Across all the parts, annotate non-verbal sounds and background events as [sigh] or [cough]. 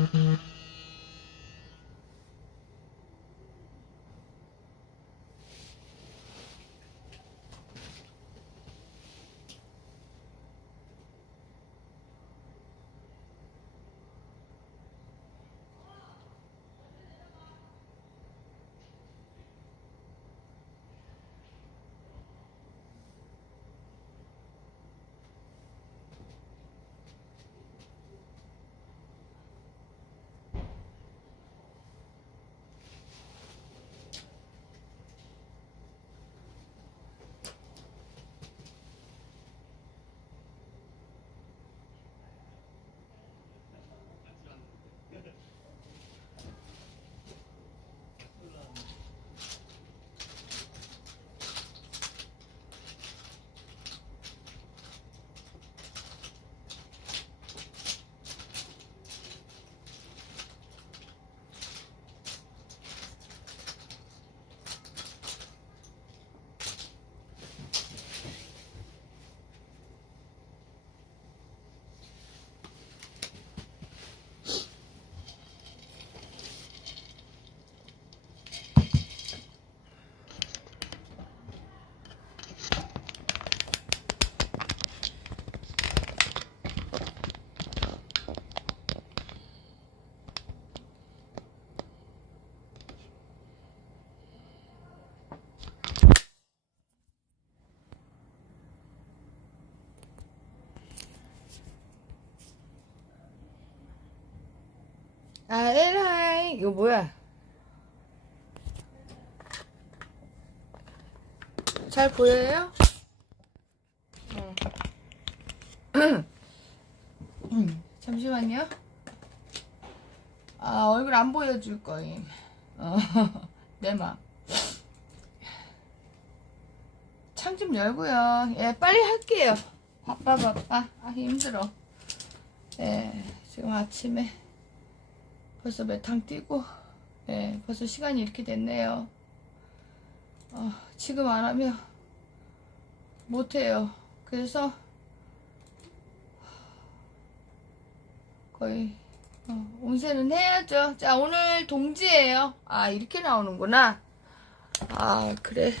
Mm-hmm. 아. 이거 뭐야? 잘 보여요? 어. [clears throat] 음, 잠시만요. 아, 얼굴 안 보여줄 거임. 어, [laughs] 내 맘. 창 좀 열고요. 예, 빨리 할게요. 바빠, 바빠. 아, 힘들어. 예, 지금 아침에 벌써 메탕 뛰고, 예, 벌써 시간이 이렇게 됐네요. 어, 지금 안 하면 못해요. 그래서 거의 어, 운세는 해야죠. 자, 오늘 동지예요. 아, 이렇게 나오는구나. 아, 그래.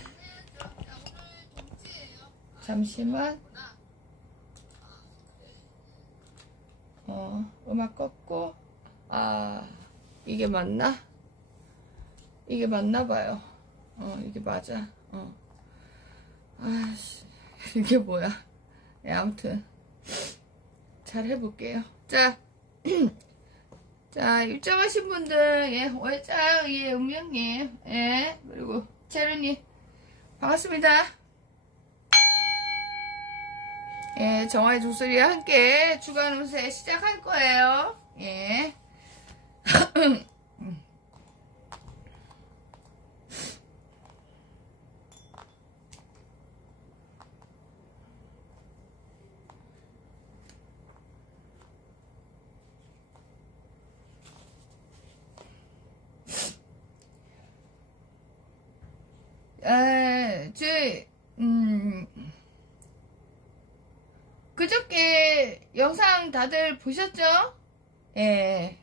잠시만. 어, 음악 껐고. 아, 이게 맞나? 이게 맞나 봐요. 어, 이게 맞아. 어. 아씨, [laughs] 이게 뭐야. 예, 아무튼. 잘 해볼게요. 자. [clears throat] 자, 입장하신 분들, 예, 월장, 예, 운명님, 예, 그리고 재루님, 반갑습니다. 예, 정화의 종소리와 함께 주간 운세 시작할 거예요. 예. 에, 저, 음, 그저께 영상 다들 보셨죠? 예.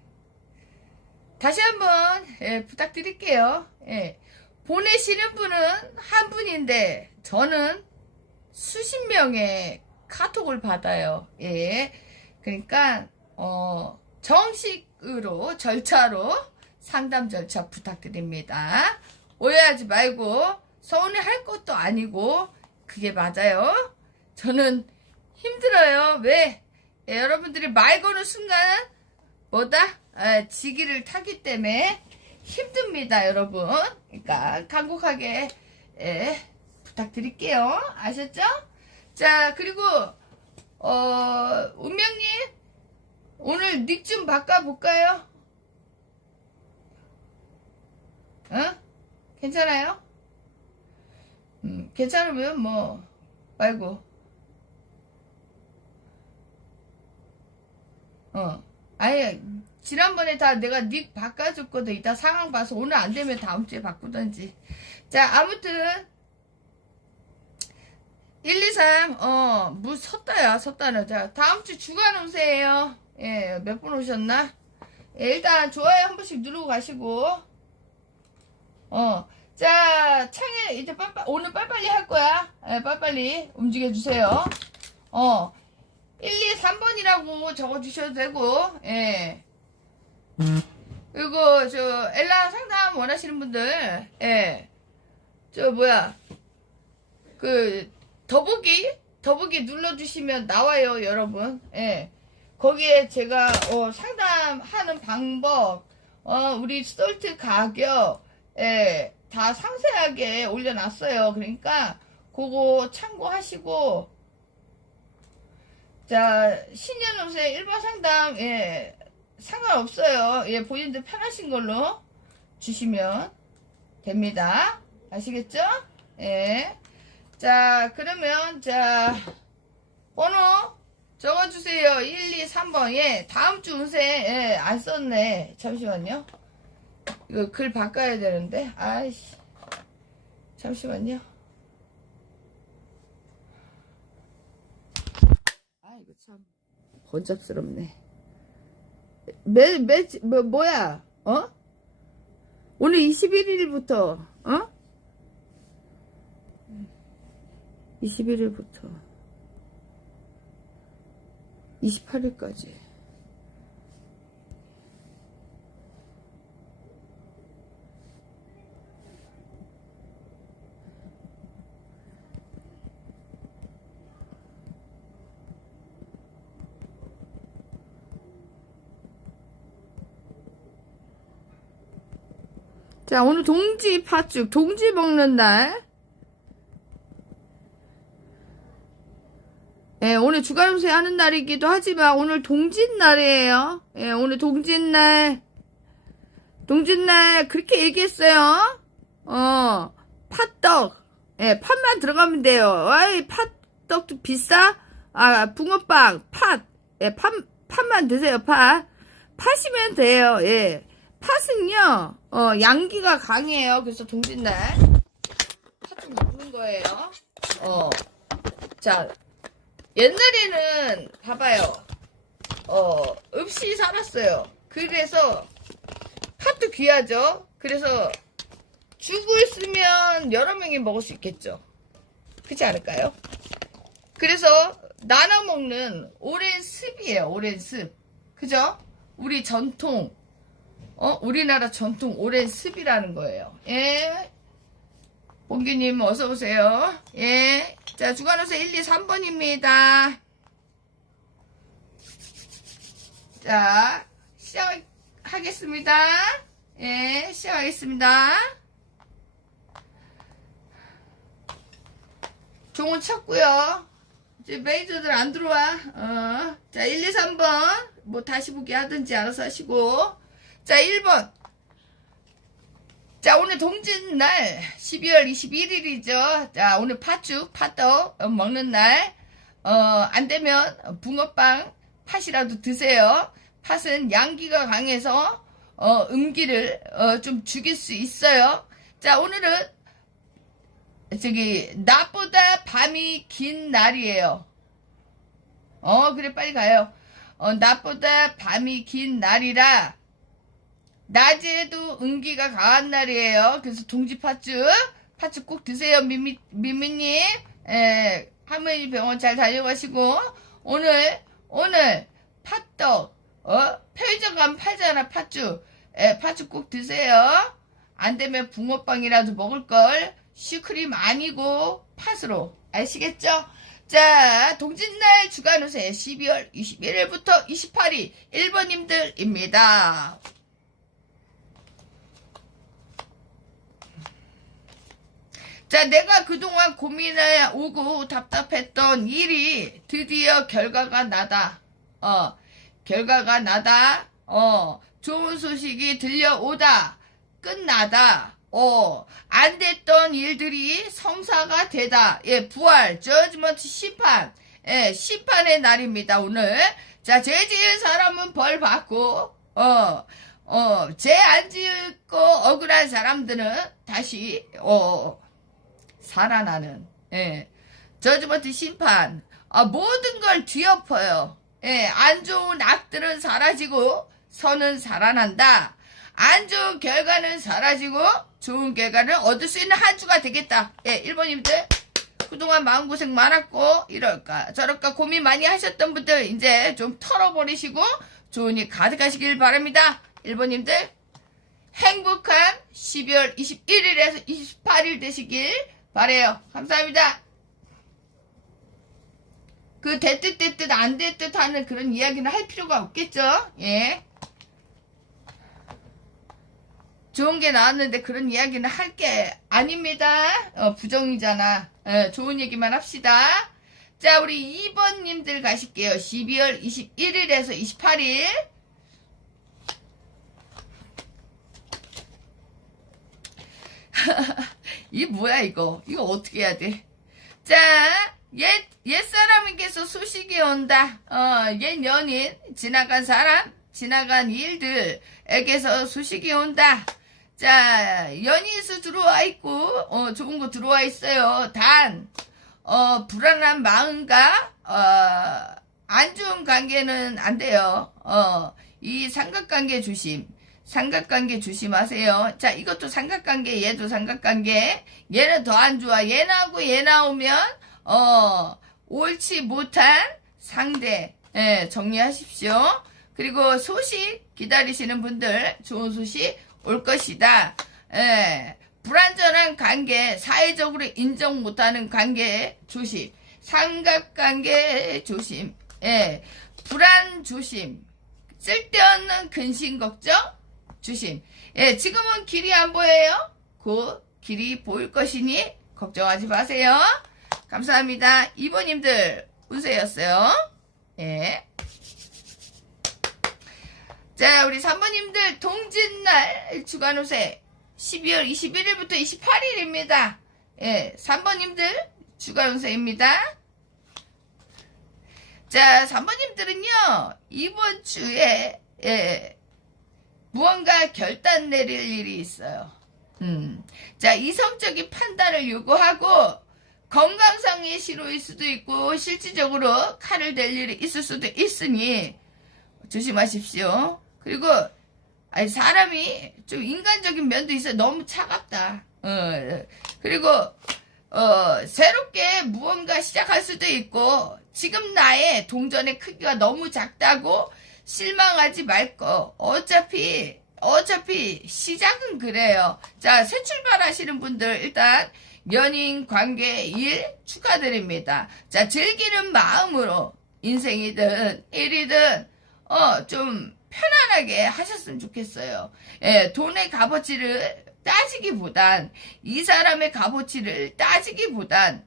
다시 한번 예, 부탁드릴게요. 예. 보내시는 분은 한 분인데 저는 수십 명의 카톡을 받아요. 예. 그러니까 어 정식으로 절차로 상담 절차 부탁드립니다. 오해하지 말고 서운해 할 것도 아니고 그게 맞아요. 저는 힘들어요. 왜? 예, 여러분들이 말 거는 순간 뭐다? 아, 지기를 타기 때문에 힘듭니다, 여러분. 그러니까 간곡하게 예, 부탁드릴게요. 아셨죠? 자, 그리고 어, 운명님 오늘 닉 좀 바꿔볼까요? 어? 괜찮아요? 음, 괜찮으면 뭐 말고 어 아예 지난번에 다 내가 닉 바꿔줬거든 이따 상황 봐서 오늘 안 되면 다음 주에 바꾸던지 자 아무튼 1, 2, 3 어, 뭐 섰다야 섰다는 자 다음 주 주간 운세예요 예, 몇 분 오셨나? 예, 일단 좋아요 한 번씩 누르고 가시고 어, 자, 창에 이제 빨빨, 오늘 빨빨리 할 거야. 예, 빨빨리 움직여주세요. 어, 1, 2, 3번이라고 적어주셔도 되고, 예. 그리고, 저, 엘라 상담 원하시는 분들, 예. 저, 뭐야. 그, 더보기? 더보기 눌러주시면 나와요, 여러분. 예. 거기에 제가, 어, 상담하는 방법, 어, 우리 스톨트 가격, 예, 다 상세하게 올려놨어요. 그러니까 그거 참고하시고 자 신년옷의 일반 상담 예 상관없어요. 예 본인들 편하신 걸로 주시면 됩니다. 아시겠죠? 예. 자 그러면 자 번호 적어주세요. 1, 2, 3번 예 다음 주 운세 예, 안 썼네. 잠시만요. 이거 글 바꿔야 되는데 아이씨 잠시만요 아 이거 참 번잡스럽네 매, 매, 뭐, 뭐야 어? 오늘 21일부터 어? 21일부터 28일까지 자, 오늘 동지 팥죽, 동지 먹는 날. 예, 오늘 주간음세 하는 날이기도 하지만 오늘 동짓 날이에요. 예, 오늘 동짓 날. 동짓 날 그렇게 얘기했어요. 어, 팥떡. 예, 팥만 들어가면 돼요. 아이, 팥떡도 비싸? 아, 붕어빵, 팥. 예, 팥, 팥만 드세요, 팥. 팥이면 돼요, 예. 팥은요, 어, 양기가 강해요. 그래서 동짓날. 팥좀 먹는 거예요. 어. 자, 옛날에는, 봐봐요. 어, 없이 살았어요. 그래서, 팥도 귀하죠? 그래서, 죽을 쓰면 여러 명이 먹을 수 있겠죠. 그렇지 않을까요? 그래서 나눠 먹는 오랜 습이에요. 오랜 습. 그죠? 우리 전통 어 우리나라 전통 오랜 습이라는 거예요. 예. 봉규님 어서 오세요. 예. 자 주간호세 1, 2, 3번입니다. 자 시작하겠습니다. 예, 시작하겠습니다. 종은 쳤고요. 이제 메이저들 안 들어와. 어. 자, 1, 2, 3번. 뭐 다시 보기 하든지 알아서 하시고. 자, 1번. 자, 오늘 동짓날 12월 21일이죠. 자, 오늘 팥죽, 팥떡 어, 먹는 날. 어, 안 되면 붕어빵, 팥이라도 드세요. 팥은 양기가 강해서 어, 음기를 어, 좀 죽일 수 있어요. 자, 오늘은 저기 낮보다 밤이 긴 날이에요. 어 그래 빨리 가요. 어 낮보다 밤이 긴 날이라 낮에도 은기가 강한 날이에요. 그래서 동지 팥죽 팥죽 꼭 드세요 미미 미미님. 에 할머니 병원 잘 다녀가시고 오늘 오늘 팥떡 어 편의점 가면 팔잖아 팥죽. 에 팥죽 꼭 드세요. 안 되면 붕어빵이라도 먹을 걸. 슈크림 아니고 팥으로 아시겠죠? 자 동짓날 주간우세 12월 21일부터 28일 1번님들입니다. 자 내가 그동안 고민해 오고 답답했던 일이 드디어 결과가 나다. 어 결과가 나다. 어 좋은 소식이 들려오다. 끝나다. 어, 안 됐던 일들이 성사가 되다. 예, 부활, 저지먼트 심판. 예, 심판의 날입니다, 오늘. 자, 죄 지은 사람은 벌 받고, 어, 어, 죄 안 지었고 억울한 사람들은 다시, 어, 살아나는, 예, 저지먼트 심판. 아, 모든 걸 뒤엎어요. 예, 안 좋은 악들은 사라지고, 선은 살아난다. 안 좋은 결과는 사라지고 좋은 결과를 얻을 수 있는 한 주가 되겠다. 예, 1번님들 그동안 마음고생 많았고 이럴까 저럴까 고민 많이 하셨던 분들 이제 좀 털어버리시고 좋은 일 가득하시길 바랍니다. 1번님들 행복한 12월 21일에서 28일 되시길 바래요. 감사합니다. 그 됐듯 됐듯 안 됐듯 하는 그런 이야기는 할 필요가 없겠죠? 예. 좋은 게 나왔는데 그런 이야기는 할 게 아닙니다. 어, 부정이잖아. 어, 좋은 얘기만 합시다. 자, 우리 2번님들 가실게요. 12월 21일에서 28일. 이 뭐야, 이거? 이거 어떻게 해야 돼? 자, 옛, 옛사람에게서 소식이 온다. 어, 옛 연인, 지나간 사람, 지나간 일들에게서 소식이 온다. 자, 연인수 들어와 있고, 어, 좋은 거 들어와 있어요. 단, 어, 불안한 마음과, 어, 안 좋은 관계는 안 돼요. 어, 이 삼각관계 조심. 삼각관계 조심하세요. 자, 이것도 삼각관계, 얘도 삼각관계. 얘는 더 안 좋아. 얘 나오고 얘 나오면, 어, 옳지 못한 상대, 예, 정리하십시오. 그리고 소식 기다리시는 분들, 좋은 소식 올 것이다. 예, 불안전한 관계, 사회적으로 인정 못하는 관계 조심. 삼각관계 조심. 예, 불안 조심. 쓸데없는 근심 걱정 주심. 예, 지금은 길이 안 보여요? 곧 길이 보일 것이니 걱정하지 마세요. 감사합니다. 2번님들 운세였어요. 예. 자, 우리 3번님들 동짓날 주간 운세 12월 21일부터 28일입니다. 예, 3번님들 주간 운세입니다. 자, 3번님들은요, 이번 주에, 예, 무언가 결단 내릴 일이 있어요. 음. 자, 이성적인 판단을 요구하고, 건강상의 시로일 수도 있고, 실질적으로 칼을 댈 일이 있을 수도 있으니, 조심하십시오. 그리고, 아니, 사람이 좀 인간적인 면도 있어요. 너무 차갑다. 어, 그리고, 어, 새롭게 무언가 시작할 수도 있고, 지금 나의 동전의 크기가 너무 작다고 실망하지 말 거. 어차피, 어차피 시작은 그래요. 자, 새 출발하시는 분들 일단 연인, 관계, 일 축하드립니다. 자, 즐기는 마음으로 인생이든 일이든, 어, 좀 편안하게 하셨으면 좋겠어요. 예, 돈의 값어치를 따지기보단, 이 사람의 값어치를 따지기보단,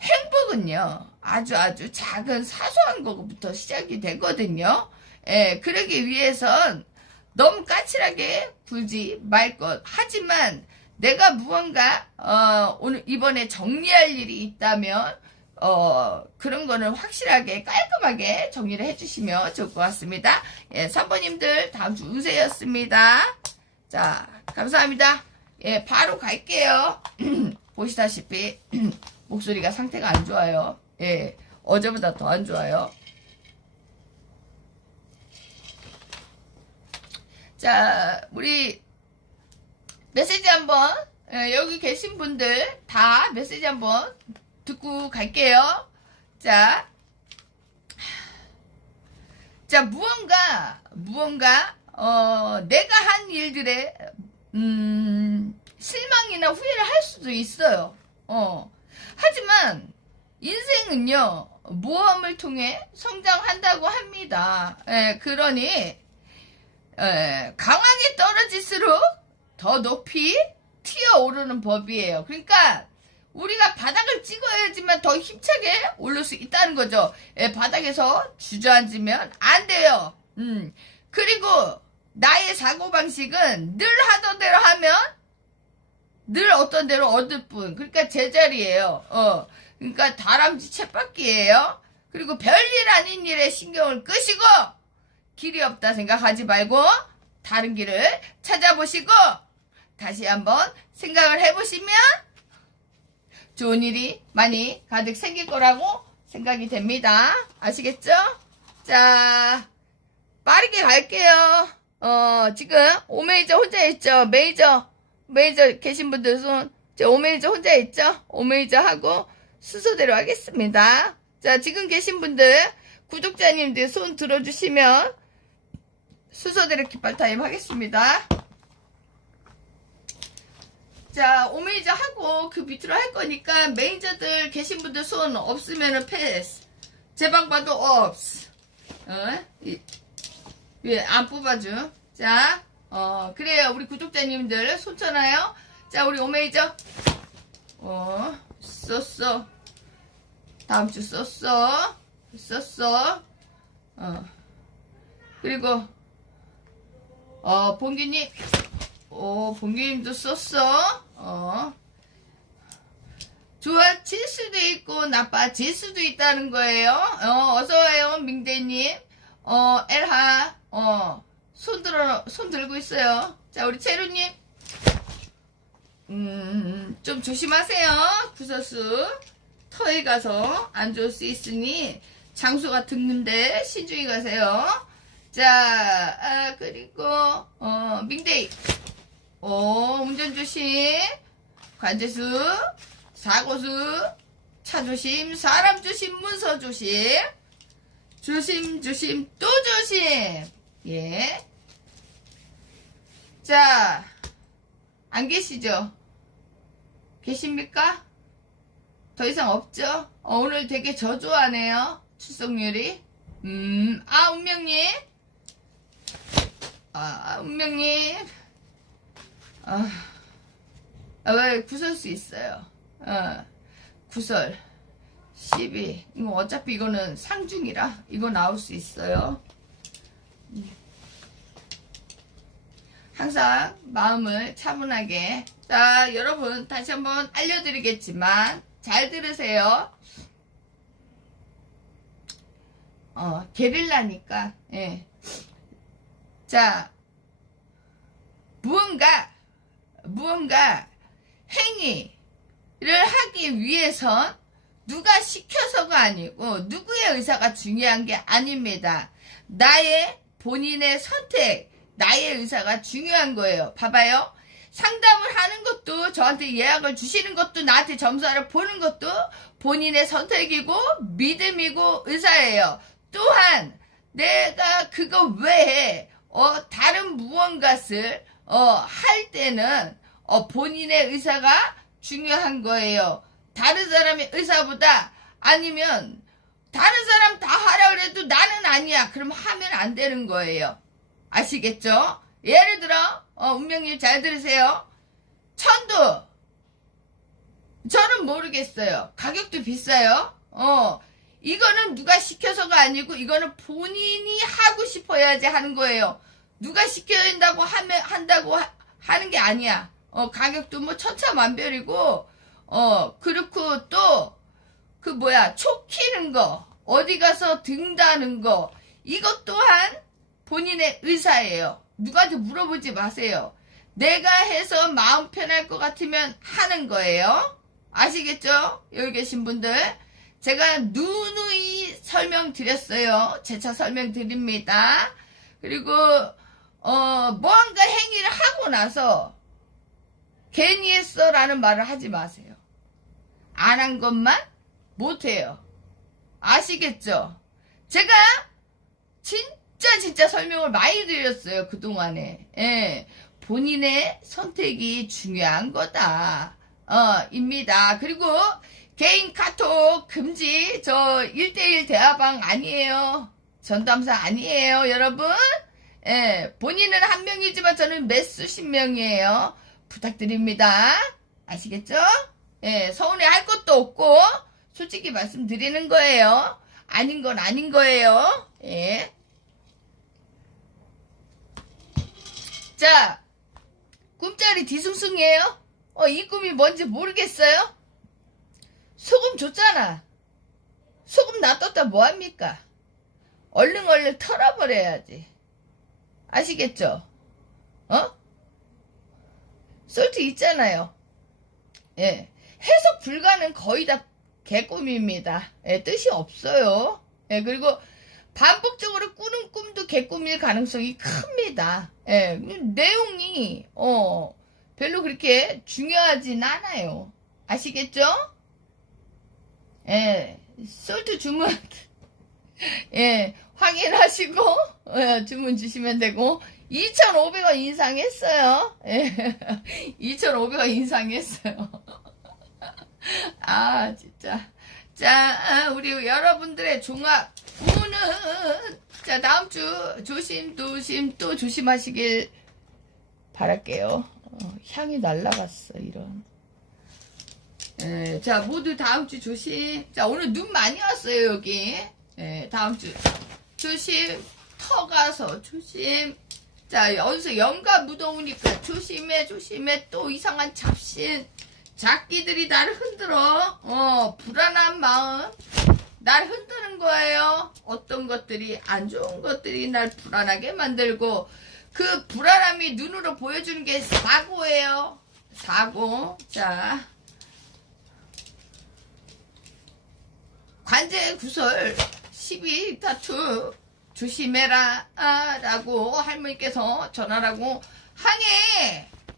행복은요, 아주 아주 작은 사소한 것부터 시작이 되거든요. 예, 그러기 위해선 너무 까칠하게 굴지 말 것. 하지만 내가 무언가, 어, 오늘, 이번에 정리할 일이 있다면, 어, 그런 거는 확실하게 깔끔하게 정리를 해주시면 좋을 것 같습니다. 예, 3번님들 다음 주 운세였습니다. 자, 감사합니다. 예, 바로 갈게요. [clears throat] 보시다시피, [clears throat] 목소리가 상태가 안 좋아요. 예, 어제보다 더 안 좋아요. 자, 우리 메시지 한번, 예, 여기 계신 분들 다 메시지 한번 듣고 갈게요. 자, 자, 무언가, 무언가, 어, 내가 한 일들에, 음, 실망이나 후회를 할 수도 있어요. 어. 하지만, 인생은요, 모험을 통해 성장한다고 합니다. 예, 그러니, 예, 강하게 떨어질수록 더 높이 튀어오르는 법이에요. 그러니까, 우리가 바닥을 찍어야지만 더 힘차게 오를 수 있다는 거죠. 예, 바닥에서 주저앉으면 안 돼요. 음. 그리고 나의 사고방식은 늘 하던 대로 하면 늘 어떤 대로 얻을 뿐. 그러니까 제자리예요. 어. 그러니까 다람쥐 쳇바퀴예요. 그리고 별일 아닌 일에 신경을 끄시고 길이 없다 생각하지 말고 다른 길을 찾아보시고 다시 한번 생각을 해보시면 좋은 일이 많이 가득 생길 거라고 생각이 됩니다. 아시겠죠? 자, 빠르게 갈게요. 어, 지금 오메이저 혼자 있죠? 메이저, 메이저 계신 분들 손, 저 오메이저 혼자 있죠? 오메이저 하고 순서대로 하겠습니다. 자, 지금 계신 분들, 구독자님들 손 들어주시면 순서대로 깃발 타임 하겠습니다. 자, 오메이저 하고 그 밑으로 할 거니까 메이저들 계신 분들 손 없으면은 패스. 제방 봐도 없스. 어? 이- 왜, 안 뽑아줘. 자, 어, 그래요. 우리 구독자님들 손 쳐놔요. 자, 우리 오메이저. 어, 썼어. 다음 주 썼어. 썼어. 어. 그리고, 어, 봉기님. 오, 봉기님도 썼어. 어. 좋아질 수도 있고 나빠질 수도 있다는 거예요. 어, 어서 와요, 민대님. 어, 엘하. 어, 손 들어, 손 들고 있어요. 자, 우리 채루님. 음, 좀 조심하세요. 구서수. 터에 가서 안 좋을 수 있으니 장소가 듣는데 신중히 가세요. 자, 아, 그리고, 어, 민대이. 어, 운전 조심. 관제수, 사고수, 차 조심, 사람 조심, 문서 조심. 조심, 조심, 또 조심. 예. 자, 안 계시죠? 계십니까? 더 이상 없죠? 어, 오늘 되게 저조하네요. 출석률이. 음, 아, 운명님. 아, 운명님. 아, 아, 왜 구설 수 있어요. 어, 구설. 12. 이거 어차피 이거는 상중이라 이거 나올 수 있어요. 항상 마음을 차분하게. 자, 여러분 다시 한번 알려드리겠지만 잘 들으세요. 어, 게릴라니까. 예. 자, 무언가 무언가 행위를 하기 위해선 누가 시켜서가 아니고 누구의 의사가 중요한 게 아닙니다. 나의 본인의 선택, 나의 의사가 중요한 거예요. 봐봐요. 상담을 하는 것도 저한테 예약을 주시는 것도 나한테 점수를 보는 것도 본인의 선택이고 믿음이고 의사예요. 또한 내가 그거 외에 어 다른 무언가를 어 할 때는 어 본인의 의사가 중요한 거예요. 다른 사람의 의사보다 아니면 다른 사람 다 하라 그래도 나는 아니야. 그럼 하면 안 되는 거예요. 아시겠죠? 예를 들어 어, 운명님 잘 들으세요. 천도 저는 모르겠어요. 가격도 비싸요. 어 이거는 누가 시켜서가 아니고 이거는 본인이 하고 싶어야지 하는 거예야 누가 시켜야 된다고 하면 한다고 하, 하는 게 아니야. 어 가격도 뭐 천차만별이고 어 그렇고 또 그 뭐야 촉 키는 거 어디 가서 등다는 거 이것 또한 본인의 의사예요. 누구한테 물어보지 마세요. 내가 해서 마음 편할 것 같으면 하는 거예요. 아시겠죠? 여기 계신 분들. 제가 누누이 설명드렸어요. 재차 설명드립니다. 그리고, 어, 뭔가 행위를 하고 나서, 괜히 했어 라는 말을 하지 마세요. 안 한 것만 못해요. 아시겠죠? 제가 진짜 진짜 설명을 많이 드렸어요. 그동안에. 예. 본인의 선택이 중요한 거다. 어, 입니다. 그리고 개인 카톡 금지. 저 1대1 대화방 아니에요. 전담사 아니에요, 여러분. 예. 본인은 한 명이지만 저는 몇 수십 명이에요. 부탁드립니다. 아시겠죠? 예. 서운해 할 것도 없고, 솔직히 말씀드리는 거예요. 아닌 건 아닌 거예요. 예. 자, 꿈자리 뒤숭숭이에요? 어, 이 꿈이 뭔지 모르겠어요? 소금 줬잖아. 소금 놔뒀다 뭐합니까? 얼른 얼른 털어버려야지. 아시겠죠? 어? 솔트 있잖아요. 예. 해석 불가는 거의 다 개꿈입니다. 예, 뜻이 없어요. 예, 그리고 반복적으로 꾸는 꿈도 개꿈일 가능성이 큽니다. 예, 내용이, 어, 별로 그렇게 중요하진 않아요. 아시겠죠? 예, 솔트 주문, [laughs] 예, 확인하시고, 예, 주문 주시면 되고, 2,500원 인상했어요. 예, [laughs] 2,500원 인상했어요. [laughs] 아, 진짜. 자, 아, 우리 여러분들의 종합 우는 자 다음 주 조심 조심 또 조심하시길 바랄게요. 어, 향이 날라갔어 이런. 예, 자 모두 다음 주 조심. 자 오늘 눈 많이 왔어요 여기. 예, 다음 주 조심. 터 가서 조심. 자 여기서 영가 묻어오니까 조심해 조심해 또 이상한 잡신. 작기들이 나를 흔들어. 어, 불안한 마음. 날 흔드는 거예요. 어떤 것들이, 안 좋은 것들이 날 불안하게 만들고, 그 불안함이 눈으로 보여주는 게 사고예요. 사고. 자. 관제 구설 12 타투 조심해라 아, 라고 할머니께서 전화라고 하니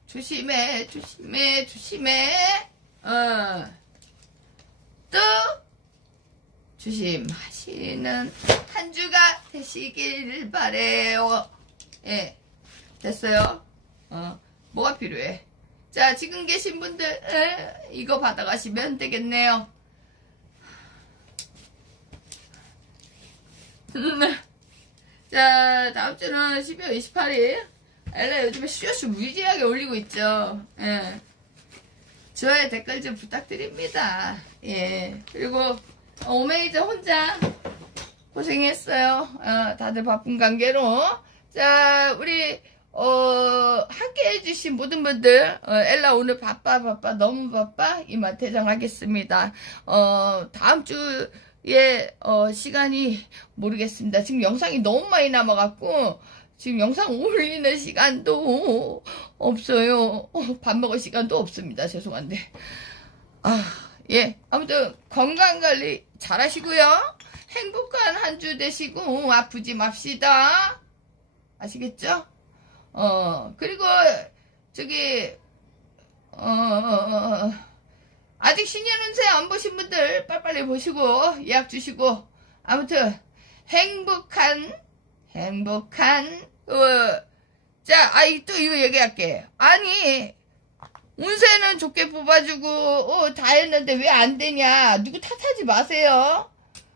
조심해, 조심해, 조심해. 어. 또 조심하시는 한 주가 되시길 바래요. 예, 됐어요. 어, 뭐가 필요해? 자, 지금 계신 분들 에, 이거 받아가시면 되겠네요. 자, 다음 주는 12월 28일. 엘라 요즘에 쇼쇼 무지하게 올리고 있죠. 예. 좋아요, 댓글 좀 부탁드립니다. 예. 그리고, 어, 오메이저 혼자 고생했어요. 어, 다들 바쁜 관계로. 자, 우리, 어, 함께 해주신 모든 분들, 어, 엘라 오늘 바빠, 바빠, 너무 바빠. 이만 퇴장하겠습니다. 어, 다음 주 에, 어, 시간이 모르겠습니다. 지금 영상이 너무 많이 남아갖고, 지금 영상 올리는 시간도 없어요. 어, 밥 먹을 시간도 없습니다. 죄송한데. 아, 예. 아무튼 건강관리 잘 하시고요. 행복한 한 주 되시고 아프지 맙시다. 아시겠죠? 어, 그리고 저기 어, 어, 어, 아직 신년 운세 안 보신 분들 빨리빨리 보시고 예약 주시고 아무튼 행복한 행복한 어, 자, 아이 또 이거 얘기할게. 아니 운세는 좋게 뽑아주고 어, 다 했는데 왜 안 되냐? 누구 탓하지 마세요.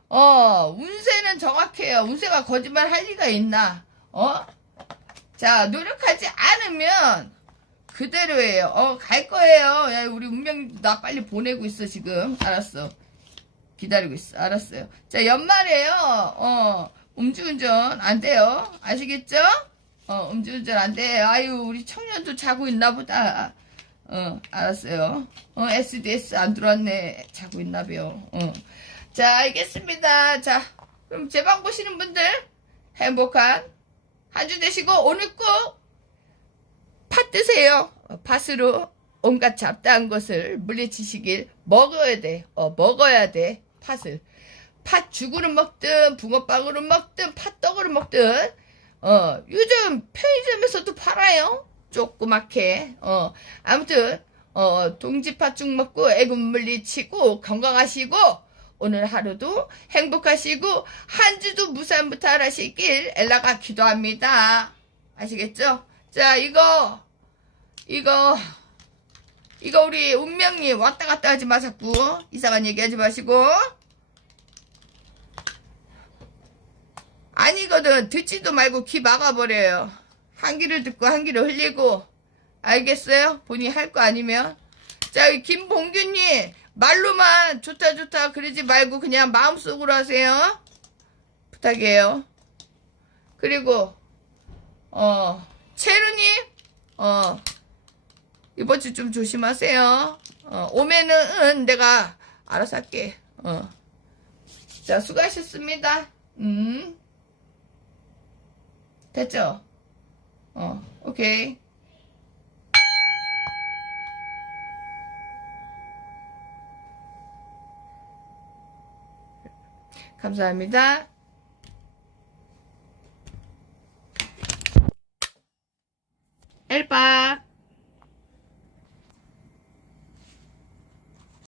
어, 운세는 정확해요. 운세가 거짓말 할 리가 있나? 어? 자, 노력하지 않으면 그대로예요. 어, 갈 거예요. 야, 우리 운명 나 빨리 보내고 있어 지금. 알았어. 기다리고 있어. 알았어요. 자, 연말에요. 어, 음주운전 안 돼요. 아시겠죠? 어, 음주운전 안 돼. 아유, 우리 청년도 자고 있나 보다. 어, 알았어요. 어, SDS 안 들어왔네. 자고 있나 봐요. 어. 자, 알겠습니다. 자, 그럼 제 방 보시는 분들 행복한 한 주 되시고 오늘 꼭 팥 드세요. 어, 팥으로 온갖 잡다한 것을 물리치시길 먹어야 돼. 어, 먹어야 돼. 팥을. 팥 죽으로 먹든 붕어빵으로 먹든 팥떡으로 먹든 어, 요즘 편의점에서도 팔아요. 조그맣게. 어, 아무튼 어, 동지팥죽 먹고 애군 물리치고 건강하시고 오늘 하루도 행복하시고 한 주도 무사무탈하시길 엘라가 기도합니다. 아시겠죠? 자, 이거 이거 이거 우리 운명님 왔다 갔다 하지 마 자꾸. 이상한 얘기 하지 마시고. 아니거든 듣지도 말고 귀 막아버려요. 한 귀를 듣고 한 귀를 흘리고. 알겠어요? 본인이 할 거 아니면. 자이 김봉규님 말로만 좋다 좋다 그러지 말고 그냥 마음속으로 하세요. 부탁해요. 그리고 어 채루님 어 이번 주 좀 조심하세요 어, 오면은 내가 알아서 할게 어. 자 수고하셨습니다 음 됐죠? 어 오케이 감사합니다. Elpa!